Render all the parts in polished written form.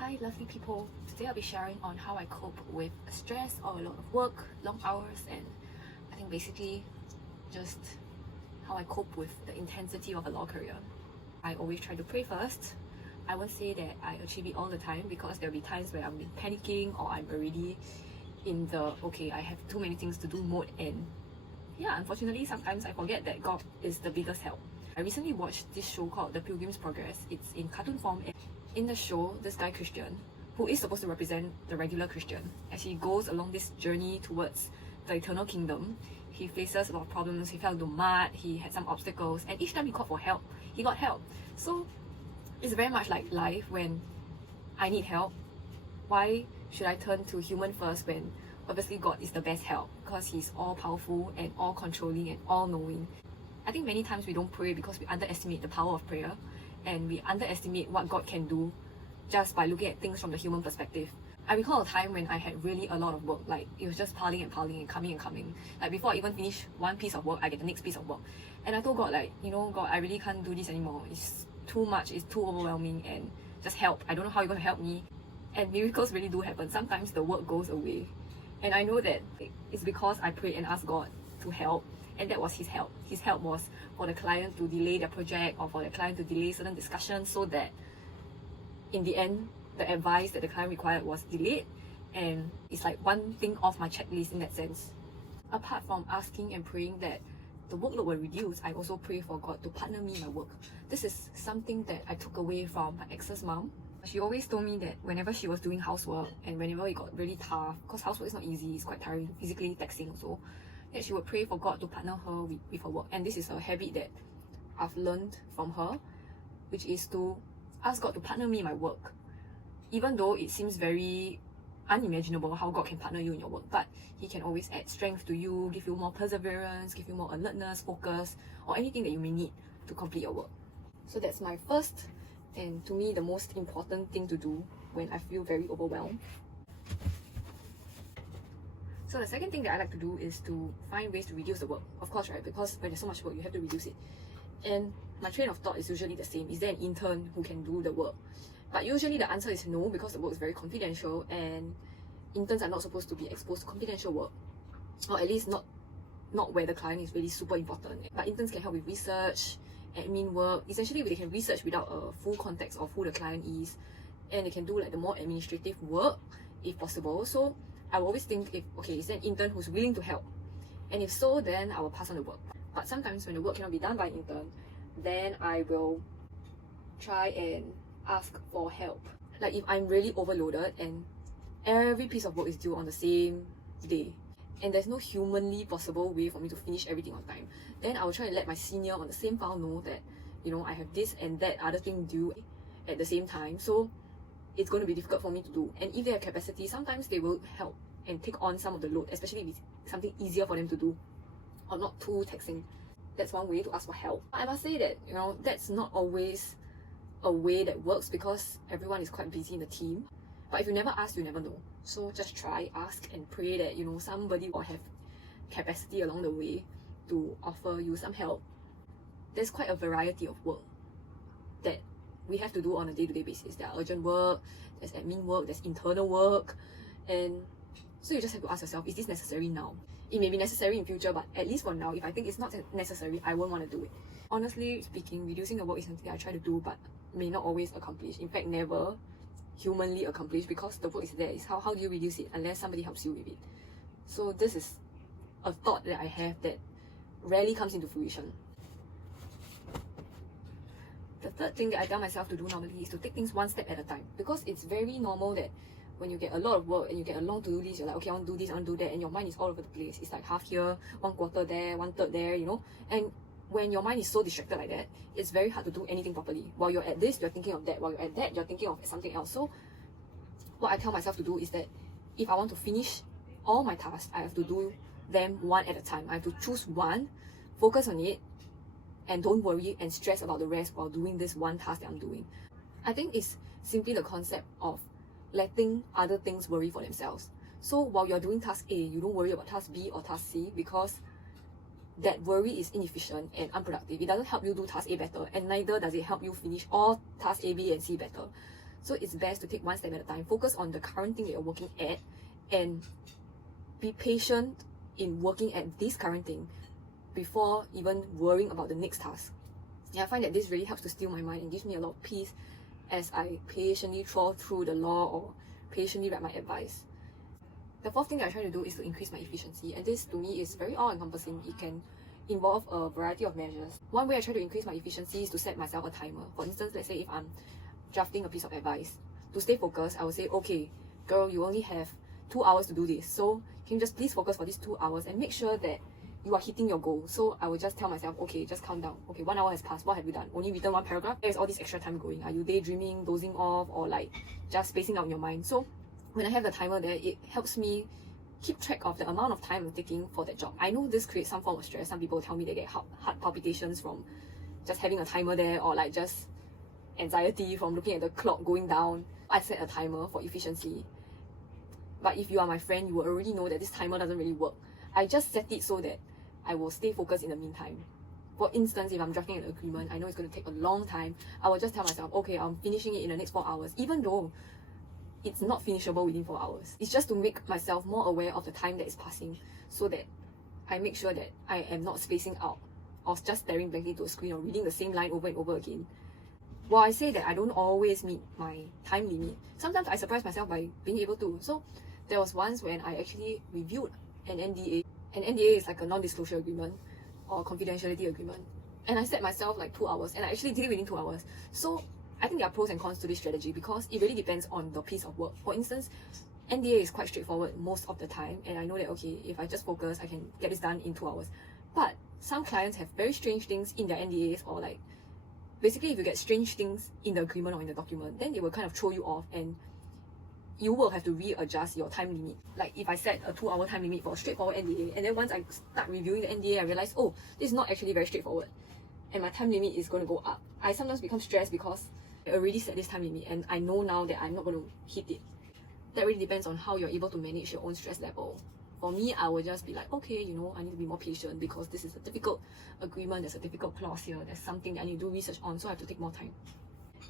Hi lovely people, today I'll be sharing on how I cope with stress or a lot of work, long hours, and I think basically just how I cope with the intensity of a law career. I always try to pray first. I won't say that I achieve it all the time because there'll be times where I'm panicking or I'm already in the okay, I have too many things to do mode, and yeah, unfortunately sometimes I forget that God is the biggest help. I recently watched this show called The Pilgrim's Progress. It's in cartoon form. In the show, this guy Christian, who is supposed to represent the regular Christian, as he goes along this journey towards the eternal kingdom, he faces a lot of problems. He fell into mud, he had some obstacles, and each time he called for help, he got help. So it's very much like life. When I need help, why should I turn to human first when obviously God is the best help, because he's all powerful and all controlling and all knowing. I think many times we don't pray because we underestimate the power of prayer, and we underestimate what God can do just by looking at things from the human perspective. I recall a time when I had really a lot of work, like it was just piling and piling and coming. Like before I even finish one piece of work, I get the next piece of work. And I told God, like, God, I really can't do this anymore. It's too much, it's too overwhelming, and just help. I don't know how you're going to help me. And miracles really do happen. Sometimes the work goes away. And I know that it's because I prayed and asked God to help. And that was his help. His help was for the client to delay their project or for the client to delay certain discussions, so that in the end, the advice that the client required was delayed, and it's like one thing off my checklist in that sense. Apart from asking and praying that the workload will reduce, I also pray for God to partner me in my work. This is something that I took away from my ex's mom. She always told me that whenever she was doing housework and whenever it got really tough, because housework is not easy, it's quite tiring, physically taxing also, that she would pray for God to partner her with her work. And this is a habit that I've learned from her, which is to ask God to partner me in my work. Even though it seems very unimaginable how God can partner you in your work, but he can always add strength to you, give you more perseverance, give you more alertness, focus, or anything that you may need to complete your work. So that's my first, and to me the most important thing to do when I feel very overwhelmed. So the second thing that I like to do is to find ways to reduce the work. Of course, right? Because when there's so much work, you have to reduce it. And my train of thought is usually the same. Is there an intern who can do the work? But usually the answer is no, because the work is very confidential and interns are not supposed to be exposed to confidential work. Or at least not where the client is really super important. But interns can help with research, admin work. Essentially, they can research without a full context of who the client is. And they can do like the more administrative work if possible. So I will always think, is there an intern who's willing to help? And if so, then I will pass on the work. But sometimes when the work cannot be done by an intern, then I will try and ask for help. Like if I'm really overloaded and every piece of work is due on the same day, and there's no humanly possible way for me to finish everything on time, then I will try to let my senior on the same file know that, I have this and that other thing due at the same time. So it's going to be difficult for me to do. And if they have capacity, sometimes they will help and take on some of the load, especially if it's something easier for them to do or not too taxing. That's one way to ask for help. I must say that, that's not always a way that works because everyone is quite busy in the team. But if you never ask, you never know. So just try, ask, and pray that, somebody will have capacity along the way to offer you some help. There's quite a variety of work that we have to do on a day-to-day basis. There are urgent work, there's admin work, there's internal work, and so you just have to ask yourself, is this necessary now? It may be necessary in future, but at least for now, if I think it's not necessary, I won't want to do it. Honestly speaking, reducing the work is something I try to do, but may not always accomplish. In fact, never humanly accomplish, because the work is there. It's how do you reduce it unless somebody helps you with it? So this is a thought that I have that rarely comes into fruition. The third thing that I tell myself to do normally is to take things one step at a time, because it's very normal that when you get a lot of work and you get a long to-do list, you're like, okay, I want to do this, I want to do that, and your mind is all over the place. It's like half here, 1/4 there, 1/3 there, and when your mind is so distracted like that, it's very hard to do anything properly. While you're at this, you're thinking of that. While you're at that, you're thinking of something else. So what I tell myself to do is that if I want to finish all my tasks, I have to do them one at a time. I have to choose one, focus on it, and don't worry and stress about the rest while doing this one task that I'm doing. I think it's simply the concept of letting other things worry for themselves. So while you're doing task A, you don't worry about task B or task C, because that worry is inefficient and unproductive. It doesn't help you do task A better, and neither does it help you finish all task A, B, and C better. So it's best to take one step at a time, focus on the current thing that you're working at, and be patient in working at this current thing before even worrying about the next task. Yeah, I find that this really helps to still my mind and gives me a lot of peace as I patiently trawl through the law or patiently read my advice. The fourth thing that I try to do is to increase my efficiency, and this to me is very all-encompassing. It can involve a variety of measures. One way I try to increase my efficiency is to set myself a timer. For instance, let's say if I'm drafting a piece of advice, to stay focused, I will say, okay, girl, you only have 2 hours to do this, so can you just please focus for these 2 hours and make sure that you are hitting your goal. So I will just tell myself, okay, just count down. Okay, 1 hour has passed. What have you done? Only written 1 paragraph? There's all this extra time going. Are you daydreaming, dozing off, or like just spacing out in your mind? So when I have the timer there, it helps me keep track of the amount of time I'm taking for that job. I know this creates some form of stress. Some people tell me they get heart palpitations from just having a timer there, or like just anxiety from looking at the clock going down. I set a timer for efficiency. But if you are my friend, you will already know that this timer doesn't really work. I just set it so that I will stay focused in the meantime. For instance, if I'm drafting an agreement, I know it's going to take a long time, I will just tell myself, okay, I'm finishing it in the next 4 hours, even though it's not finishable within 4 hours. It's just to make myself more aware of the time that is passing, so that I make sure that I am not spacing out or just staring blankly to a screen or reading the same line over and over again. While I say that I don't always meet my time limit, sometimes I surprise myself by being able to. So there was once when I actually reviewed an NDA. An NDA is like a non-disclosure agreement or confidentiality agreement. And I set myself like 2 hours, and I actually did it within 2 hours. So I think there are pros and cons to this strategy because it really depends on the piece of work. For instance, NDA is quite straightforward most of the time, and I know that, okay, if I just focus, I can get this done in 2 hours. But some clients have very strange things in their NDAs, or like, basically if you get strange things in the agreement or in the document, then they will kind of throw you off, and you will have to readjust your time limit. Like if I set a 2-hour time limit for a straightforward NDA, and then once I start reviewing the NDA, I realize, oh, this is not actually very straightforward, and my time limit is going to go up. I sometimes become stressed because I already set this time limit, and I know now that I'm not going to hit it. That really depends on how you're able to manage your own stress level. For me, I will just be like, okay, you know, I need to be more patient because this is a difficult agreement, there's a difficult clause here, there's something that I need to do research on, so I have to take more time.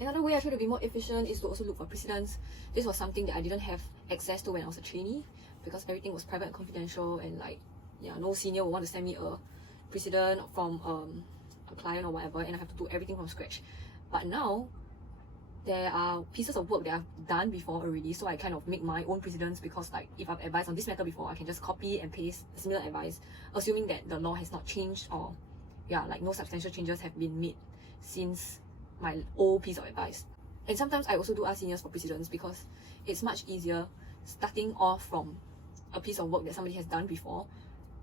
Another way I try to be more efficient is to also look for precedents. This was something that I didn't have access to when I was a trainee because everything was private and confidential, and like, yeah, no senior would want to send me a precedent from a client or whatever, and I have to do everything from scratch. But now, there are pieces of work that I've done before already, so I kind of make my own precedents because like if I've advised on this matter before, I can just copy and paste similar advice, assuming that the law has not changed, or yeah, like no substantial changes have been made since my old piece of advice. And sometimes I also do ask seniors for precedents because it's much easier starting off from a piece of work that somebody has done before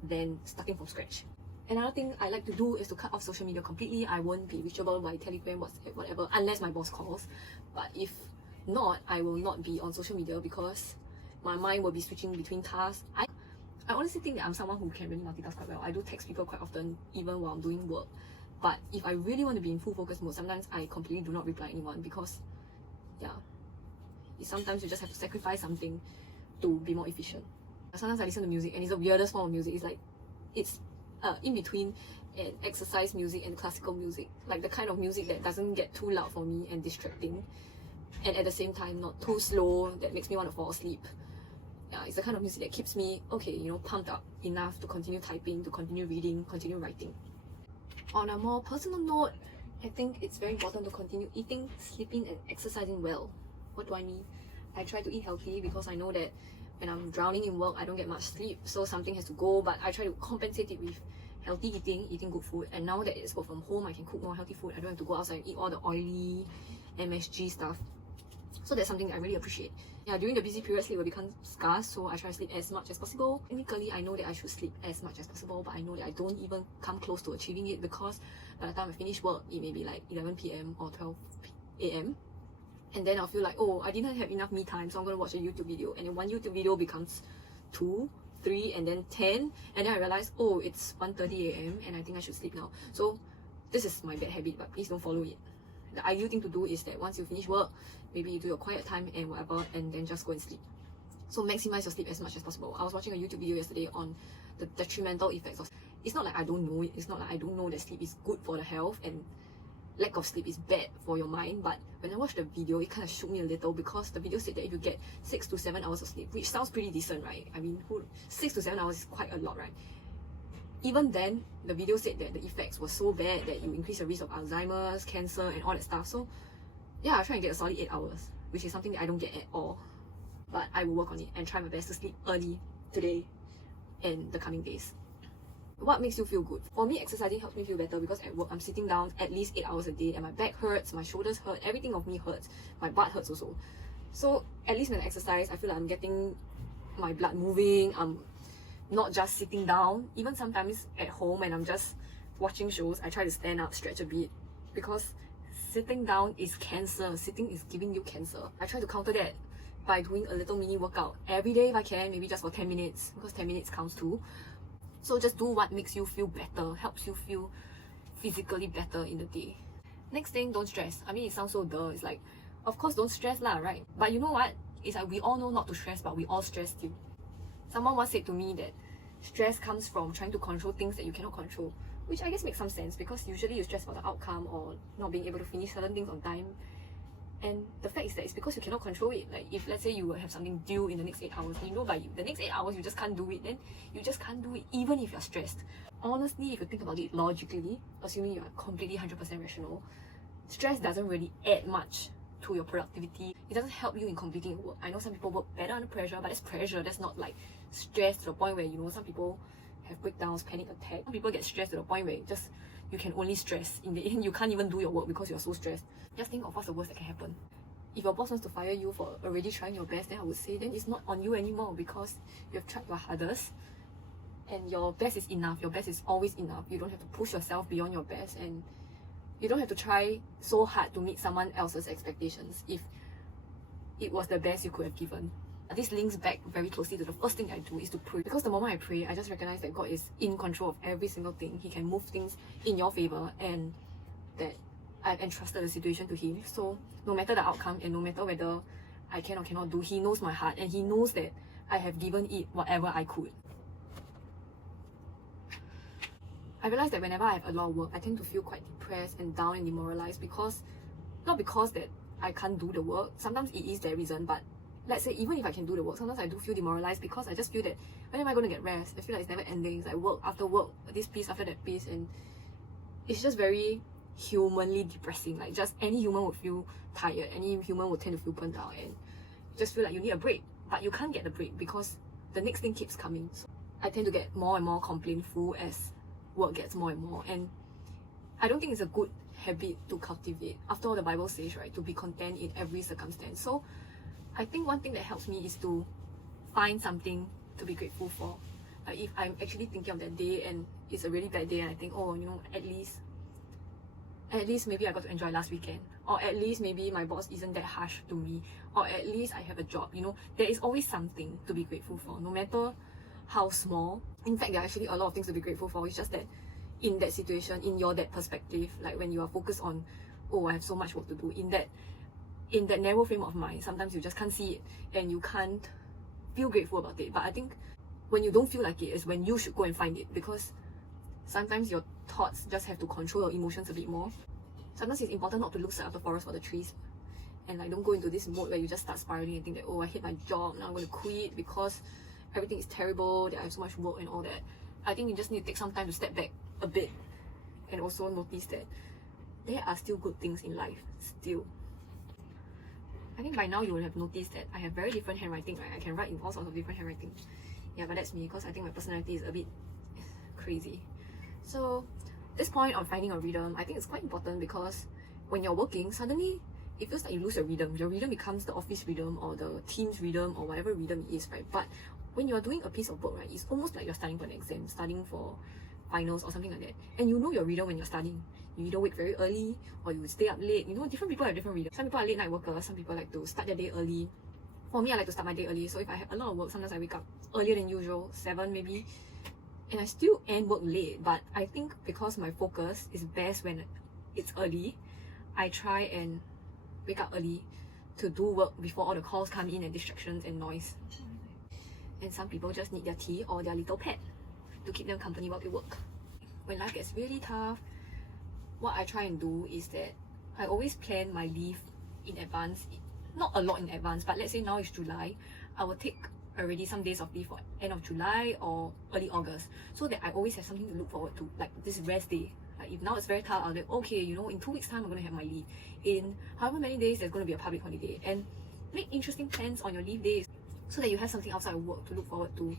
than starting from scratch. Another thing I like to do is to cut off social media completely. I won't be reachable by Telegram, WhatsApp, whatever, unless my boss calls. But if not, I will not be on social media because my mind will be switching between tasks. I honestly think that I'm someone who can really multitask quite well. I do text people quite often, even while I'm doing work. But if I really want to be in full focus mode, sometimes I completely do not reply anyone because, yeah, sometimes you just have to sacrifice something to be more efficient. Sometimes I listen to music, and it's the weirdest form of music. It's like, it's in between an exercise music and classical music. Like the kind of music that doesn't get too loud for me and distracting, and at the same time not too slow that makes me want to fall asleep. Yeah, it's the kind of music that keeps me, okay, you know, pumped up enough to continue typing, to continue reading, continue writing. On a more personal note, I think it's very important to continue eating, sleeping, and exercising well. What do I mean? I try to eat healthy because I know that when I'm drowning in work, I don't get much sleep, so something has to go, but I try to compensate it with healthy eating good food. And now that it's work from home, I can cook more healthy food. I don't have to go outside and eat all the oily MSG stuff. So that's something I really appreciate. Yeah, during the busy period, sleep will become scarce, so I try to sleep as much as possible. Technically, I know that I should sleep as much as possible, but I know that I don't even come close to achieving it because by the time I finish work, it may be like 11 PM or 12 AM. And then I'll feel like, oh, I didn't have enough me time, so I'm going to watch a YouTube video. And then one YouTube video becomes 2, 3, and then 10. And then I realize, oh, it's 1:30 AM and I think I should sleep now. So this is my bad habit, but please don't follow it. The ideal thing to do is that once you finish work, maybe you do your quiet time and whatever, and then just go and sleep. So maximize your sleep as much as possible. I was watching a YouTube video yesterday on the detrimental effects of. It's not like I don't know it. It's not like I don't know that sleep is good for the health and lack of sleep is bad for your mind, but when I watched the video, it kind of shook me a little because the video said that if you get 6 to 7 hours of sleep, which sounds pretty decent, right? I mean, 6 to 7 hours is quite a lot, right? Even then, the video said that the effects were so bad that you increase the risk of Alzheimer's, cancer, and all that stuff. So yeah, I'll try and get a solid 8 hours, which is something that I don't get at all. But I will work on it and try my best to sleep early today and the coming days. What makes you feel good? For me, exercising helps me feel better because at work I'm sitting down at least 8 hours a day and my back hurts, my shoulders hurt, everything of me hurts, my butt hurts also. So at least when I exercise, I feel like I'm getting my blood moving, I'm not just sitting down. Even sometimes at home when I'm just watching shows, I try to stand up, stretch a bit, because sitting down is cancer. Sitting is giving you cancer. I try to counter that by doing a little mini workout every day if I can, maybe just for 10 minutes, because 10 minutes counts too. So just do what makes you feel better, helps you feel physically better in the day. Next thing, don't stress. I mean, it sounds so duh. It's like, of course, don't stress lah, right? But you know what? It's like we all know not to stress, but we all stress still. Someone once said to me that stress comes from trying to control things that you cannot control, which I guess makes some sense because usually you stress about the outcome or not being able to finish certain things on time. And the fact is that it's because you cannot control it. Like if let's say you have something due in the next 8 hours, you know by the next 8 hours you just can't do it, then you just can't do it even if you're stressed. Honestly, if you think about it logically, assuming you are completely 100% rational, stress doesn't really add much to your productivity. It doesn't help you in completing your work. I know some people work better under pressure, but that's pressure. That's not like stress to the point where, you know, some people have breakdowns, panic attacks. Some people get stressed to the point where you can only stress. In the end, you can't even do your work because you're so stressed. Just think of what's the worst that can happen. If your boss wants to fire you for already trying your best, then I would say then it's not on you anymore because you've tried your hardest and your best is enough. Your best is always enough. You don't have to push yourself beyond your best and you don't have to try so hard to meet someone else's expectations if it was the best you could have given. This links back very closely to the first thing I do is to pray. Because the moment I pray, I just recognize that God is in control of every single thing. He can move things in your favor and that I've entrusted the situation to Him. So no matter the outcome and no matter whether I can or cannot do, He knows my heart and He knows that I have given it whatever I could. I realize that whenever I have a lot of work, I tend to feel quite depressed and down and demoralized because, not because that I can't do the work, sometimes it is that reason, but let's say even if I can do the work, sometimes I do feel demoralized because I just feel that when am I going to get rest? I feel like it's never ending. It's like work after work, this piece after that piece, and it's just very humanly depressing. Like just any human would feel tired, any human would tend to feel burnt out and just feel like you need a break, but you can't get the break because the next thing keeps coming. So I tend to get more and more complaintful as work gets more and more, and I don't think it's a good habit to cultivate. After all, the Bible says, right, to be content in every circumstance. So I think one thing that helps me is to find something to be grateful for. Like if I'm actually thinking of that day and it's a really bad day and I think, oh, you know, at least maybe I got to enjoy last weekend, or at least maybe my boss isn't that harsh to me, or at least I have a job, you know, there is always something to be grateful for, no matter how small. In fact, there are actually a lot of things to be grateful for. It's just that in that situation, in that perspective, like when you are focused on, oh, I have so much work to do, in that narrow frame of mind, sometimes you just can't see it and you can't feel grateful about it. But I think when you don't feel like it is when you should go and find it, because sometimes your thoughts just have to control your emotions a bit more. Sometimes it's important not to look side of the forest for the trees and like don't go into this mode where you just start spiraling and think that, oh, I hate my job, now I'm going to quit because everything is terrible, that I have so much work and all that. I think you just need to take some time to step back a bit and also notice that there are still good things in life, still. I think by now you will have noticed that I have very different handwriting, right? I can write in all sorts of different handwriting. Yeah, but that's me because I think my personality is a bit crazy. So this point on finding a rhythm, I think it's quite important because when you're working, suddenly it feels like you lose your rhythm. Your rhythm becomes the office rhythm or the team's rhythm or whatever rhythm it is, right? But when you're doing a piece of work, right, it's almost like you're studying for an exam, studying for finals or something like that. And you know your rhythm when you're studying. You either wake very early or you stay up late. You know, different people have different rhythms. Some people are late night workers, some people like to start their day early. For me, I like to start my day early. So if I have a lot of work, sometimes I wake up earlier than usual, 7 maybe. And I still end work late. But I think because my focus is best when it's early, I try and wake up early to do work before all the calls come in and distractions and noise. And some people just need their tea or their little pet to keep them company while they work. When life gets really tough, what I try and do is that I always plan my leave in advance. Not a lot in advance, but let's say now it's July, I will take already some days of leave for end of July or early August, so that I always have something to look forward to, like this rest day. Like if now it's very tired, I'll like, okay, you know, in 2 weeks time I'm gonna have my leave. In however many days there's gonna be a public holiday, and make interesting plans on your leave days so that you have something outside of work to look forward to.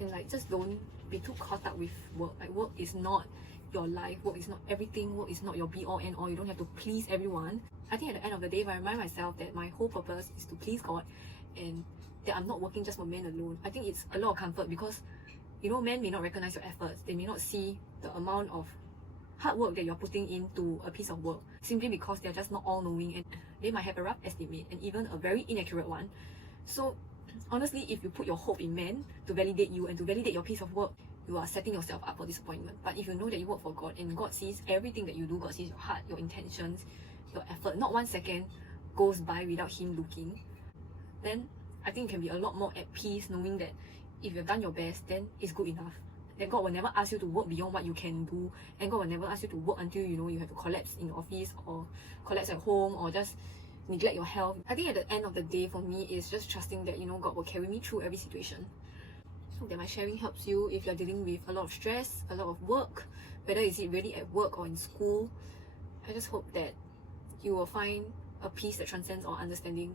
And like, just don't be too caught up with work. Like, work is not your life, work is not everything, work is not your be all and all. You don't have to please everyone. I think at the end of the day, if I remind myself that my whole purpose is to please God, and that I'm not working just for men alone, I think it's a lot of comfort, because you know, men may not recognize your efforts. They may not see the amount of hard work that you're putting into a piece of work, simply because they're just not all knowing, and they might have a rough estimate, and even a very inaccurate one. So honestly, if you put your hope in men to validate you and to validate your piece of work, you are setting yourself up for disappointment. But if you know that you work for God, and God sees everything that you do, God sees your heart, your intentions, your effort, not 1 second goes by without Him looking, then I think you can be a lot more at peace knowing that if you've done your best, then it's good enough. That God will never ask you to work beyond what you can do, and God will never ask you to work until you know you have to collapse in your office or collapse at home or just neglect your health. I think at the end of the day, for me, it's just trusting that, you know, God will carry me through every situation. Hope that my sharing helps you if you're dealing with a lot of stress, a lot of work, whether is it really at work or in school. I just hope that you will find a peace that transcends all understanding.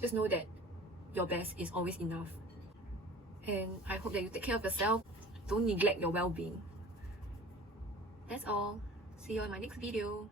Just know that your best is always enough. And I hope that you take care of yourself. Don't neglect your well-being. That's all. See you in my next video.